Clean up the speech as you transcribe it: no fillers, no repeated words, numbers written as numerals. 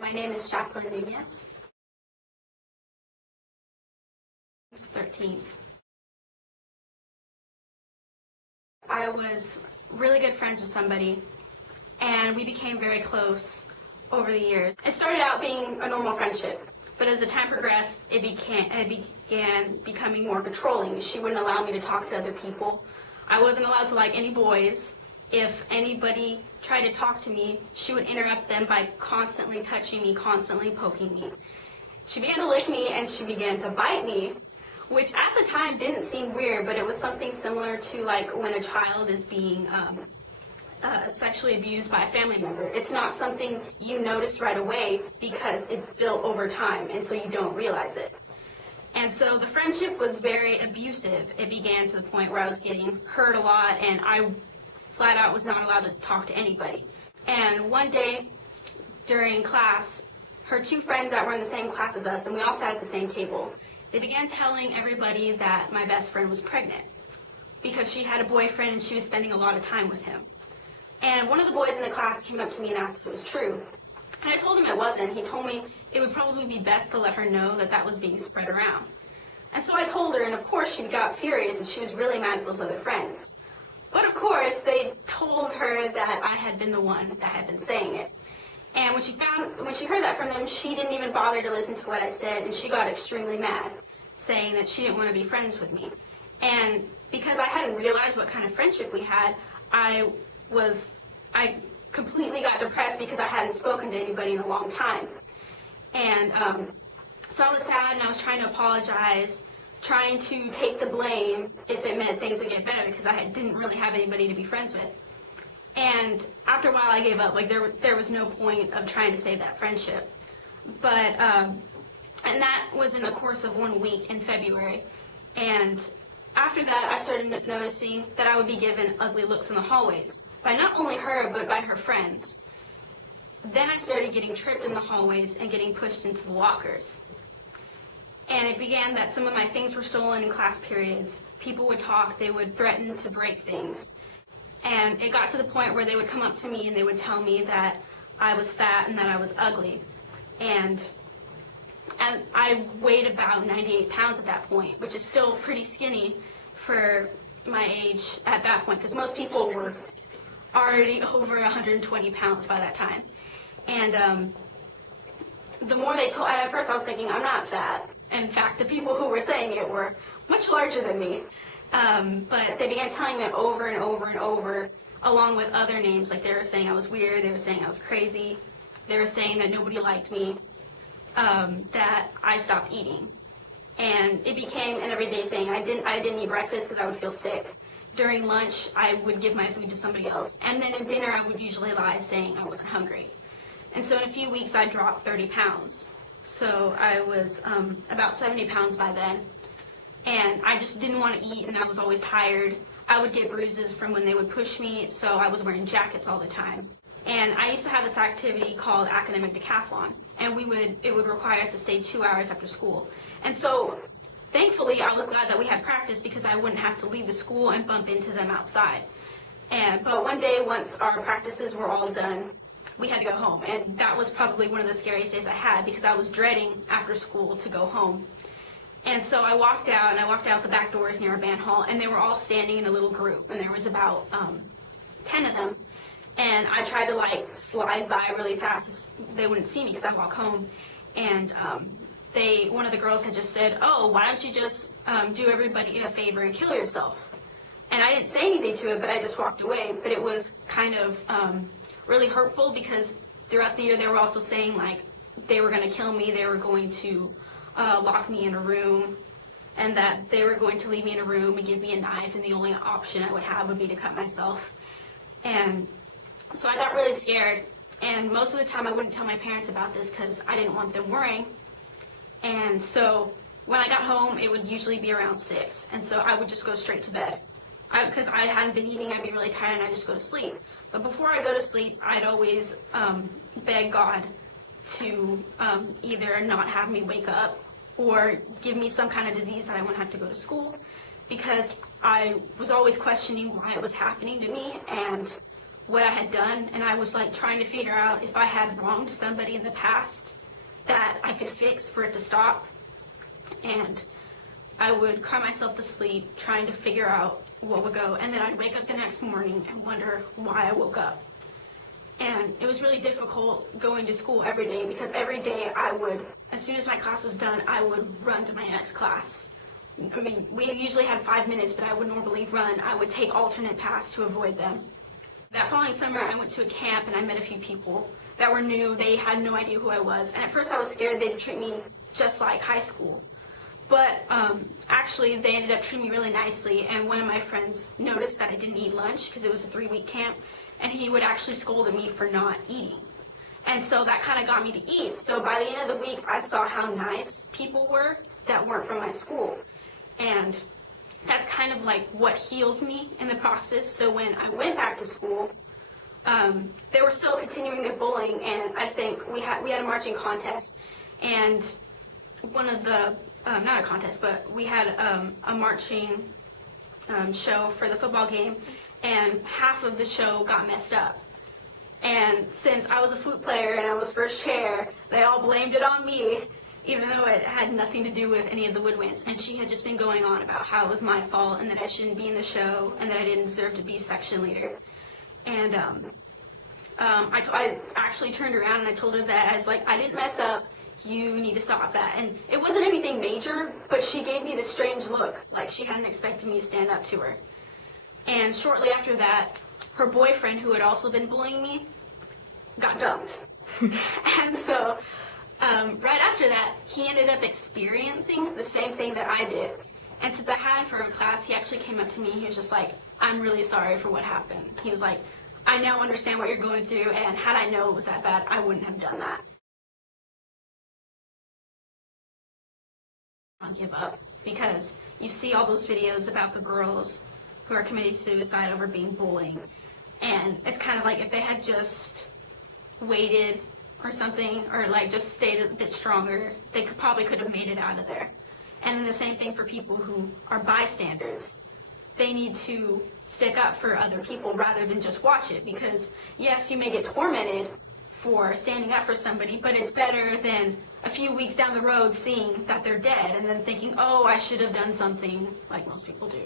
My name is Jacqueline Nunez. 13. I was really good friends with somebody, and we became very close over the years. It started out being a normal friendship, but as the time progressed, it began becoming more controlling. She wouldn't allow me to talk to other people. I wasn't allowed to like any boys. If anybody tried to talk to me, she would interrupt them by constantly touching me, constantly poking me. She began to lick me and she began to bite me, which at the time didn't seem weird, but it was something similar to like when a child is being sexually abused by a family member. It's not something you notice right away because it's built over time, and so you don't realize it. And so the friendship was very abusive. It began to the point where I was getting hurt a lot, and I flat out was not allowed to talk to anybody. And one day during class, her two friends that were in the same class as us, and we all sat at the same table, they began telling everybody that my best friend was pregnant because she had a boyfriend and she was spending a lot of time with him. And one of the boys in the class came up to me and asked if it was true. And I told him it wasn't. He told me it would probably be best to let her know that that was being spread around. And so I told her, and of course she got furious and she was really mad at those other friends. But of course they told her that I had been the one that had been saying it. And when she heard that from them, she didn't even bother to listen to what I said, and she got extremely mad, saying that she didn't want to be friends with me. And because I hadn't realized what kind of friendship we had, I completely got depressed because I hadn't spoken to anybody in a long time. And so I was sad, and I was trying to apologize, trying to take the blame if it meant things would get better because I didn't really have anybody to be friends with. And after a while I gave up. Like there was no point of trying to save that friendship. But and that was in the course of 1 week in February. And after that I started noticing that I would be given ugly looks in the hallways by not only her but by her friends. Then I started getting tripped in the hallways and getting pushed into the lockers. And it began that some of my things were stolen in class periods. People would talk, they would threaten to break things. And it got to the point where they would come up to me and they would tell me that I was fat and that I was ugly. And I weighed about 98 pounds at that point, which is still pretty skinny for my age at that point, because most people were already over 120 pounds by that time. And the more they told, at first I was thinking, I'm not fat. In fact, the people who were saying it were much larger than me. But they began telling me it over and over and over, along with other names. Like they were saying I was weird, they were saying I was crazy, they were saying that nobody liked me, that I stopped eating. And it became an everyday thing. I didn't eat breakfast because I would feel sick. During lunch, I would give my food to somebody else. And then at dinner, I would usually lie saying I wasn't hungry. And so in a few weeks, I dropped 30 pounds. So I was about 70 pounds by then. And I just didn't want to eat, and I was always tired. I would get bruises from when they would push me, so I was wearing jackets all the time. And I used to have this activity called academic decathlon, and it would require us to stay 2 hours after school. And so, thankfully, I was glad that we had practice because I wouldn't have to leave the school and bump into them outside. But one day, once our practices were all done, we had to go home, and that was probably one of the scariest days I had because I was dreading after school to go home. And so I walked out the back doors near our band hall, and they were all standing in a little group, and there was about 10 of them. And I tried to like slide by really fast so they wouldn't see me because I walk home. And one of the girls had just said, "Oh, why don't you just do everybody a favor and kill yourself?" And I didn't say anything to it, but I just walked away. But it was kind of really hurtful because throughout the year they were also saying like they were going to kill me, they were going to lock me in a room, and that they were going to leave me in a room and give me a knife, and the only option I would have would be to cut myself. And so I got really scared, and most of the time I wouldn't tell my parents about this because I didn't want them worrying. And so when I got home, it would usually be around 6, and so I would just go straight to bed. Because I hadn't been eating, I'd be really tired, and I'd just go to sleep. But before I go to sleep, I'd always beg God to either not have me wake up or give me some kind of disease that I wouldn't have to go to school, because I was always questioning why it was happening to me and what I had done, and I was like trying to figure out if I had wronged somebody in the past that I could fix for it to stop. And I would cry myself to sleep trying to figure out what would go, and then I'd wake up the next morning and wonder why I woke up. And it was really difficult going to school every day, because every day I would, as soon as my class was done, I would run to my next class. I mean, we usually had 5 minutes, but I would normally run. I would take alternate paths to avoid them. That following summer, I went to a camp and I met a few people that were new. They had no idea who I was. And at first I was scared they'd treat me just like high school. But actually, they ended up treating me really nicely. And one of my friends noticed that I didn't eat lunch because it was a 3-week camp. And he would actually scold at me for not eating. And so that kind of got me to eat. So by the end of the week, I saw how nice people were that weren't from my school. And that's kind of like what healed me in the process. So when I went back to school, they were still continuing their bullying, and I think we had a marching contest, and one of the not a contest, but we had a marching show for the football game, and half of the show got messed up. And since I was a flute player and I was first chair, they all blamed it on me, even though it had nothing to do with any of the woodwinds. And she had just been going on about how it was my fault and that I shouldn't be in the show and that I didn't deserve to be section leader. And I actually turned around and I told her that I was like, I didn't mess up. You need to stop that. And it wasn't anything major, but she gave me this strange look, like she hadn't expected me to stand up to her. And shortly after that, her boyfriend, who had also been bullying me, got dumped. And so right after that, he ended up experiencing the same thing that I did. And since I had him for a class, he actually came up to me. He was just like, I'm really sorry for what happened. He was like, I now understand what you're going through, and had I known it was that bad, I wouldn't have done that. I'll give up, because you see all those videos about the girls who are committing suicide over being bullied, and it's kind of like if they had just waited or something, or like just stayed a bit stronger, they probably could have made it out of there. And then the same thing for people who are bystanders. They need to stick up for other people rather than just watch it, because yes, you may get tormented for standing up for somebody, but it's better than a few weeks down the road seeing that they're dead and then thinking, oh, I should have done something, like most people do.